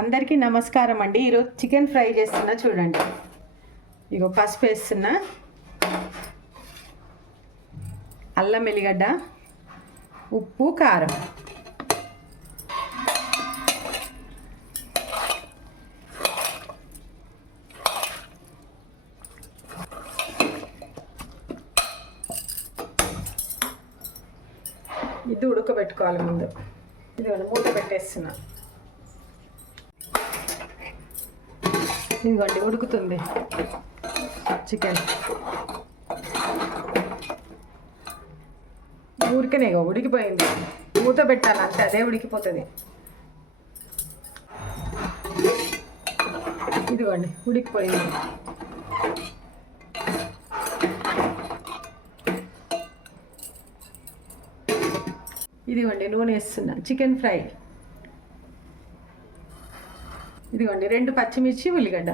అందరికీ నమస్కారం అండి. ఈరోజు చికెన్ ఫ్రై చేస్తున్నా చూడండి. ఇగో పసుపు వేస్తున్నా, అల్లం ఎల్లిగడ్డ, ఉప్పు, కారం. ఇది ఉడకబెట్టుకోవాలి ముందు. ఇది మూత పెట్టేస్తున్నా. ఇదిగోండి ఉడుకుతుంది చికెన్. ఊరికనే ఉడికిపోయింది, మూత పెట్టాలి అంతే, అదే ఉడికిపోతుంది. ఇదిగోండి ఉడికిపోయింది. ఇదిగోండి నూనె వేస్తున్నా, చికెన్ ఫ్రై. ఇదిగోండి 2 పచ్చిమిర్చి, ఉల్లిగడ్డ.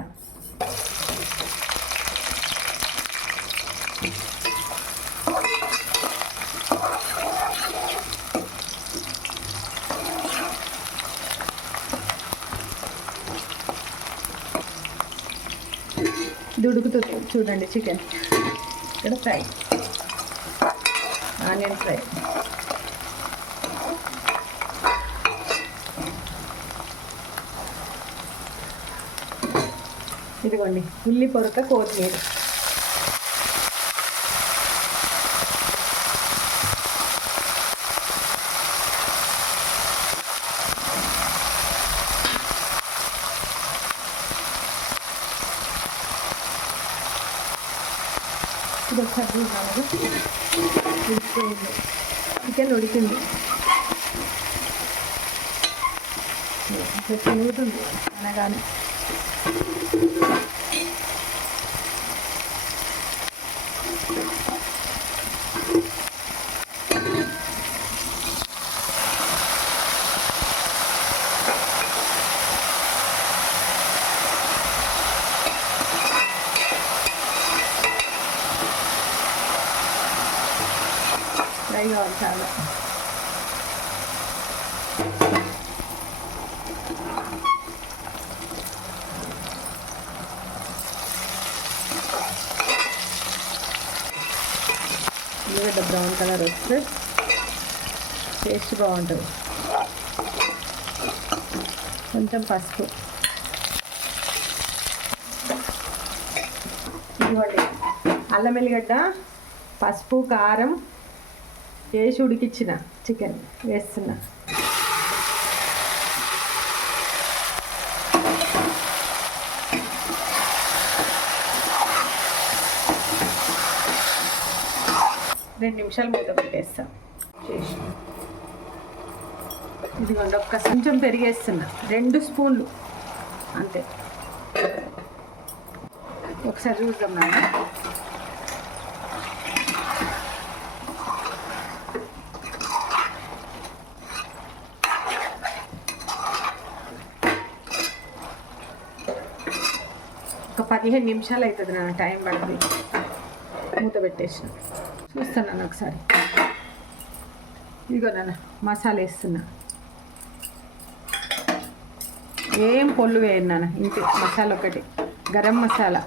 ఇది ఉడుకుతుంది చూడండి చికెన్. ఇక్కడ ఫ్రై, ఆనియన్ ఫ్రై. ఇదిగోండి ఉల్లి పొరక, కొత్తిమీర. ఇది ఒకసారి చూద్దాము. ఉడికిపోయింది చికెన్, ఉడికింది. ఉడుకుతుంది అనగానే. ఫ్రై కావాలి చాలా. ఉల్లిగడ్డ బ్రౌన్ కలర్ వస్తే టేస్ట్ బాగుంటుంది. కొంచెం పసుపు. ఇదిగోండి అల్లం ఎల్లిగడ్డ, పసుపు, కారం వేసి ఉడికిచ్చిన చికెన్ వేస్తున్నా. రెండు నిమిషాలు మూత పెట్టేస్తాం చేసి. ఇదిగోండి ఒక్క కొంచెం పెరిగేస్తున్నా, 2 స్పూన్లు అంతే. ఒకసారి చూద్దాం నాన్న. ఒక 15 నిమిషాలు అవుతుంది నాన్న, టైం పడుతుంది. మూత పెట్టేసిన చూస్తున్నాను ఒకసారి. ఇదిగో నాన్న మసాలా వేస్తున్నా. ఏం పొల్లు వేయను నాన్న, ఇంతే మసాలా ఒకటి, గరం మసాలా.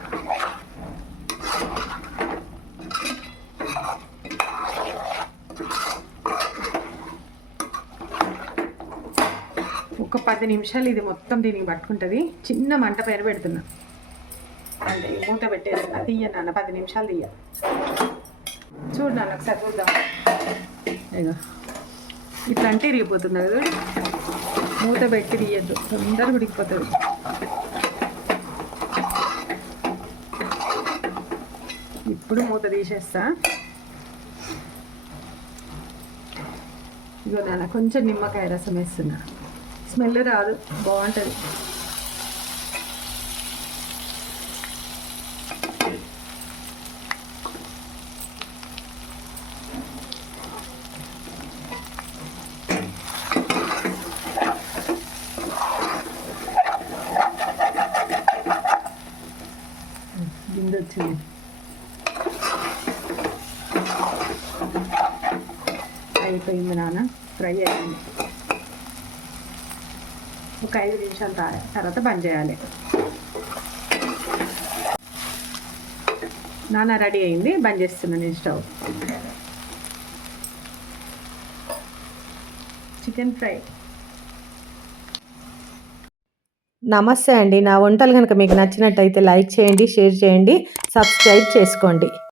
ఒక 10 నిమిషాలు ఇది మొత్తం దీనికి పట్టుకుంటుంది. చిన్న మంట పైన పెడుతున్నా అంటే మూత పెట్టేస్తున్నా. తీయను 10 నిమిషాలు తీయ. చూడు నాన్న ఒకసారి చూద్దాం. ఇక ఇట్లా అంటే ఇరిగిపోతుంది కదా, మూత పెట్టి తీయద్దు, తొందరగా ఉడికిపోతుంది. ఇప్పుడు మూత తీసేస్తా. ఇగో నాన్న కొంచెం నిమ్మకాయ రసం వేస్తున్నా, స్మెల్ రాదు, బాగుంటుంది. గింజ వచ్చింది. అయిపోయింది నాన్న, ఫ్రై అయింది. ఒక 5 నిమిషాలు తర్వాత బంద్ చేయాలి. నాన్న రెడీ అయింది, బంద్ చేస్తున్నాను నేను స్టవ్. Chicken fry. నమస్తే అండి. నా వంటలు కనుక మీకు నచ్చినట్టయితే లైక్ చేయండి, షేర్ చేయండి, సబ్స్క్రైబ్ చేసుకోండి.